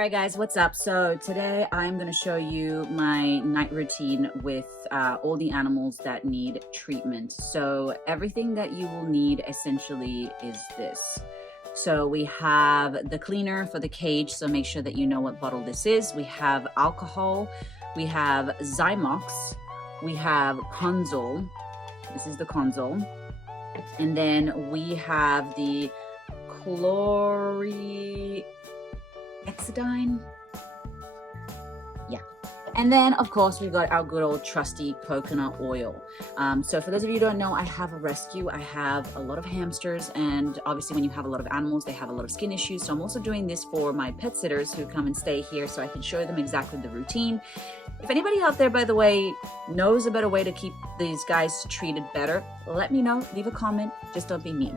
Alright guys, what's up? So today I'm going to show you my night routine with all the animals that need treatment. So everything that you will need essentially is this. So we have the cleaner for the cage, so make sure that you know what bottle this is. We have alcohol, we have Zymox, we have Conzol. This is the Conzol. And then we have the Hexadine. Yeah. And then of course we've got our good old trusty coconut oil. So for those of you who don't know, I have a rescue. I have a lot of hamsters, and obviously when you have a lot of animals, they have a lot of skin issues. So I'm also doing this for my pet sitters who come and stay here, so I can show them exactly the routine. If anybody out there, by the way, knows a better way to keep these guys treated better, let me know. Leave a comment. Just don't be mean.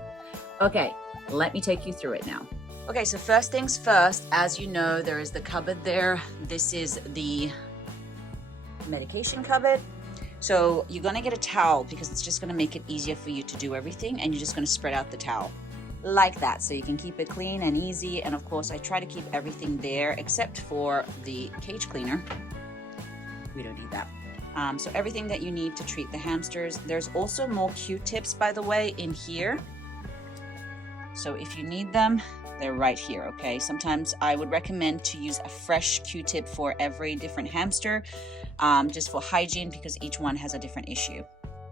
Okay, let me take you through it now. Okay, so first things first, as you know, there is the cupboard there. This is the medication cupboard. So you're gonna get a towel because it's just gonna make it easier for you to do everything, and you're just gonna spread out the towel like that so you can keep it clean and easy. And of course I try to keep everything there except for the cage cleaner. We don't need that. So everything that you need to treat the hamsters. There's also more Q-tips, by the way, in here. So if you need them, they're right here, okay? Sometimes I would recommend to use a fresh Q-tip for every different hamster, just for hygiene, because each one has a different issue.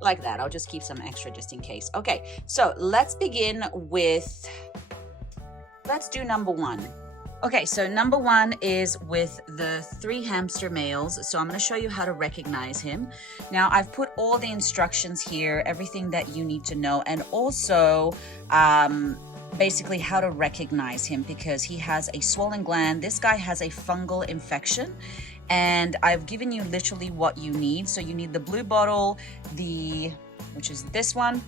Like that, I'll just keep some extra just in case. Okay, so let's begin with, let's do number one. Okay, so number one is with the 3 hamster males. So I'm gonna show you how to recognize him. Now I've put all the instructions here, everything that you need to know, and also, basically how to recognize him because he has a swollen gland. This guy has a fungal infection, and I've given you literally what you need. So you need the blue bottle, which is this one.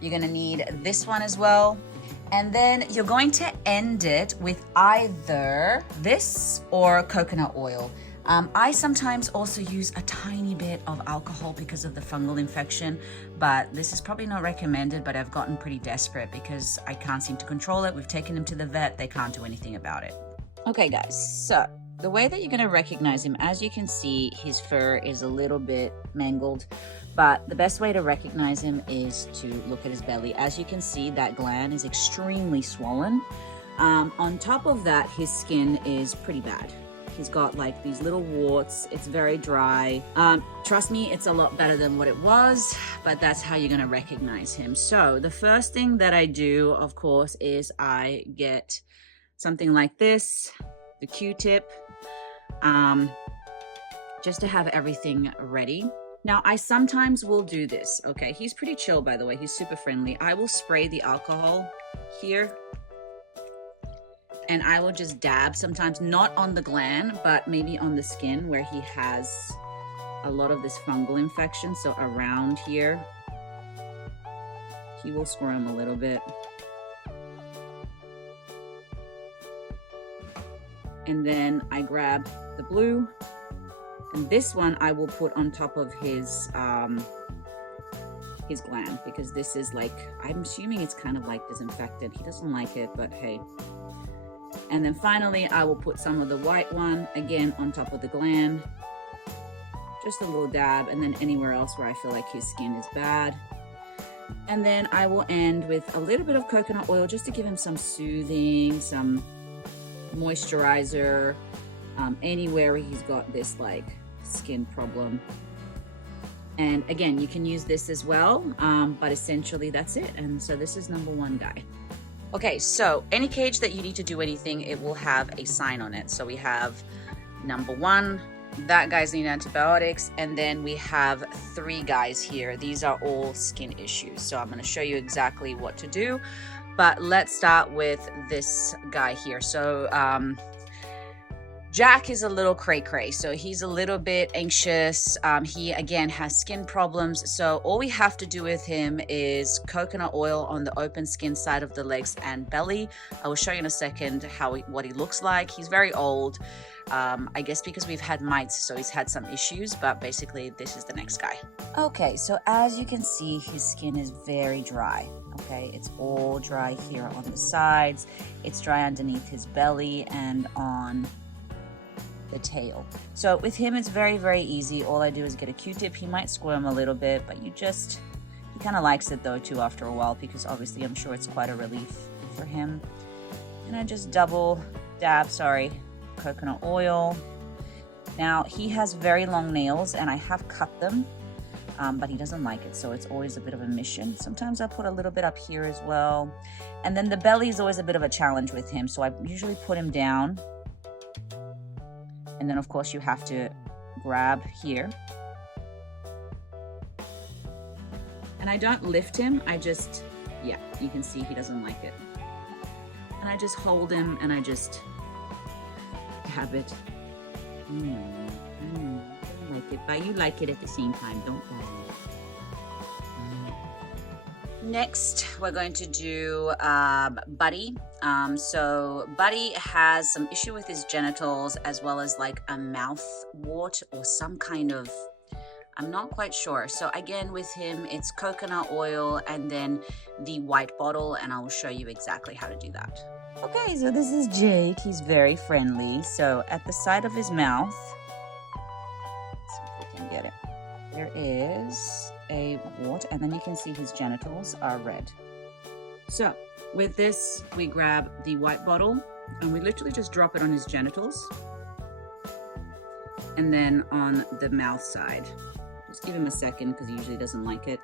You're gonna need this one as well. And then you're going to end it with either this or coconut oil. I sometimes also use a tiny bit of alcohol because of the fungal infection, but this is probably not recommended, but I've gotten pretty desperate because I can't seem to control it. We've taken him to the vet, they can't do anything about it. Okay guys, so the way that you're gonna recognize him, as you can see, his fur is a little bit mangled, but the best way to recognize him is to look at his belly. As you can see, that gland is extremely swollen. On top of that, his skin is pretty bad. He's got like these little warts. It's very dry. Trust me, it's a lot better than what it was, but that's how you're gonna recognize him. So the first thing that I do, of course, is I get something like this, the Q-tip, just to have everything ready. Now, I sometimes will do this, okay? He's pretty chill, by the way. He's super friendly. I will spray the alcohol here, and I will just dab sometimes, not on the gland, but maybe on the skin where he has a lot of this fungal infection. So around here, he will squirm a little bit. And then I grab the blue, and this one I will put on top of his gland, because this is like, I'm assuming it's kind of like disinfectant. He doesn't like it, but hey. And then finally, I will put some of the white one, again, on top of the gland. Just a little dab, and then anywhere else where I feel like his skin is bad. And then I will end with a little bit of coconut oil just to give him some soothing, some moisturizer, anywhere he's got this like skin problem. And again, you can use this as well, but essentially that's it. And so this is number one guy. Okay, so any cage that you need to do anything, it will have a sign on it. So we have number one, that guy's need antibiotics, and then we have 3 guys here. These are all skin issues. So I'm gonna show you exactly what to do, but let's start with this guy here. So Jack is a little cray-cray, so he's a little bit anxious. He, again, has skin problems. So all we have to do with him is coconut oil on the open skin side of the legs and belly. I will show you in a second what he looks like. He's very old. I guess because we've had mites, so he's had some issues, but basically this is the next guy. Okay, so as you can see, his skin is very dry. Okay, it's all dry here on the sides. It's dry underneath his belly and on the tail. So with him, it's very, very easy. All I do is get a Q-tip. He might squirm a little bit, but he kind of likes it though too after a while, because obviously I'm sure it's quite a relief for him. And I just double dab, coconut oil. Now he has very long nails and I have cut them, but he doesn't like it, so it's always a bit of a mission. Sometimes I put a little bit up here as well. And then the belly is always a bit of a challenge with him, so I usually put him down. And then of course you have to grab here. And I don't lift him, yeah, you can see he doesn't like it. And I just hold him and I just dab it. I don't like it, but you like it at the same time, don't worry. Next, we're going to do Buddy. So Buddy has some issue with his genitals, as well as like a mouth wart or some kind of, I'm not quite sure. So again, with him, it's coconut oil and then the white bottle, and I will show you exactly how to do that. Okay, so this is Jake. He's very friendly. So at the side of his mouth, let's see if we can get it. There is a wart, and then you can see his genitals are red. So with this, we grab the white bottle and we literally just drop it on his genitals and then on the mouth side. Just give him a second because he usually doesn't like it.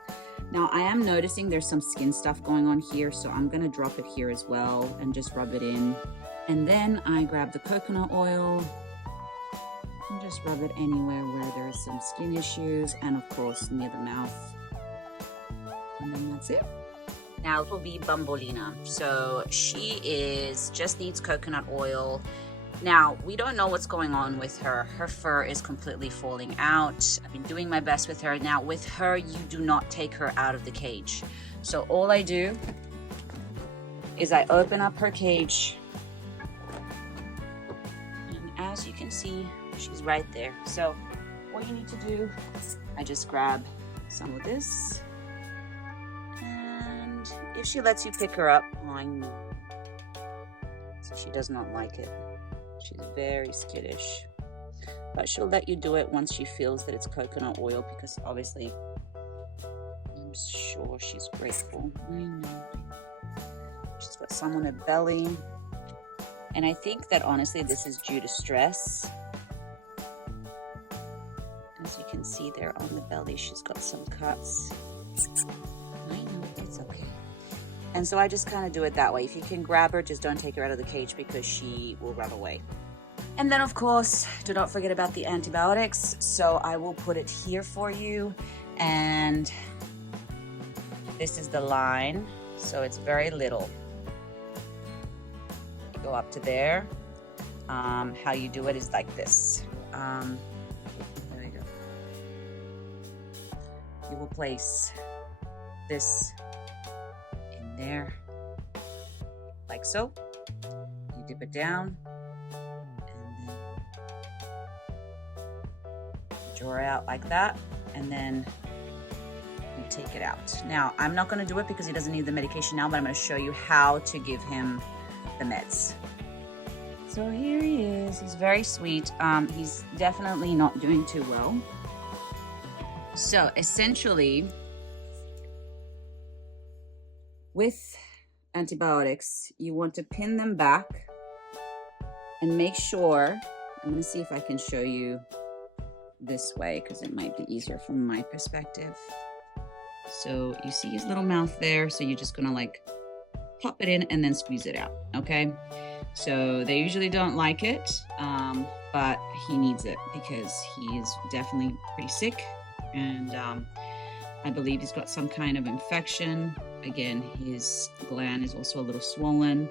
Now I am noticing there's some skin stuff going on here, so I'm gonna drop it here as well and just rub it in. And then I grab the coconut oil and just rub it anywhere where there are some skin issues, and of course near the mouth. And then that's it. Now it will be Bambolina. So she just needs coconut oil. Now, we don't know what's going on with her. Her fur is completely falling out. I've been doing my best with her. Now, with her, you do not take her out of the cage. So all I do is I open up her cage. And as you can see, she's right there. So what you need to do, I just grab some of this. And if she lets you pick her up, I know. So she does not like it. She's very skittish, but she'll let you do it once she feels that it's coconut oil, because obviously I'm sure she's grateful. I know. She's got some on her belly, and I think that honestly this is due to stress. As you can see there on the belly, she's got some cuts. I know, it's okay. And so I just kind of do it that way. If you can grab her, just don't take her out of the cage because she will run away. And then of course, do not forget about the antibiotics. So I will put it here for you. And this is the line. So it's very little. You go up to there. How you do it is like this. There we go. You will place this there, like so. You dip it down and then draw it out like that, and then you take it out. Now I'm not going to do it because he doesn't need the medication now, but I'm going to show you how to give him the meds. So here he is. He's very sweet. He's definitely not doing too well. So essentially, with antibiotics, you want to pin them back and make sure, I'm going to see if I can show you this way because it might be easier from my perspective. So you see his little mouth there, so you're just going to like pop it in and then squeeze it out, okay? So they usually don't like it, but he needs it because he is definitely pretty sick, and I believe he's got some kind of infection. Again, his gland is also a little swollen,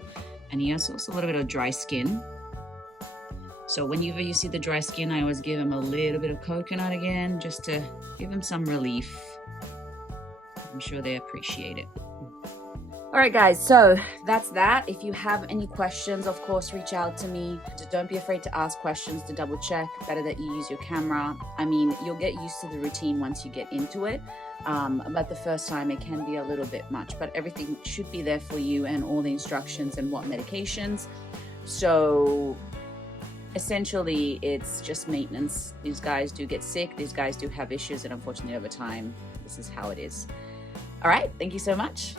and he has also a little bit of dry skin. So whenever you see the dry skin, I always give them a little bit of coconut again, just to give them some relief. I'm sure they appreciate it. All right, guys, so that's that. If you have any questions, of course, reach out to me. Don't be afraid to ask questions, to double check. Better that you use your camera. I mean, you'll get used to the routine once you get into it. But the first time it can be a little bit much, but everything should be there for you and all the instructions and what medications. So essentially, it's just maintenance. These guys do get sick. These guys do have issues. And unfortunately, over time, this is how it is. All right. Thank you so much.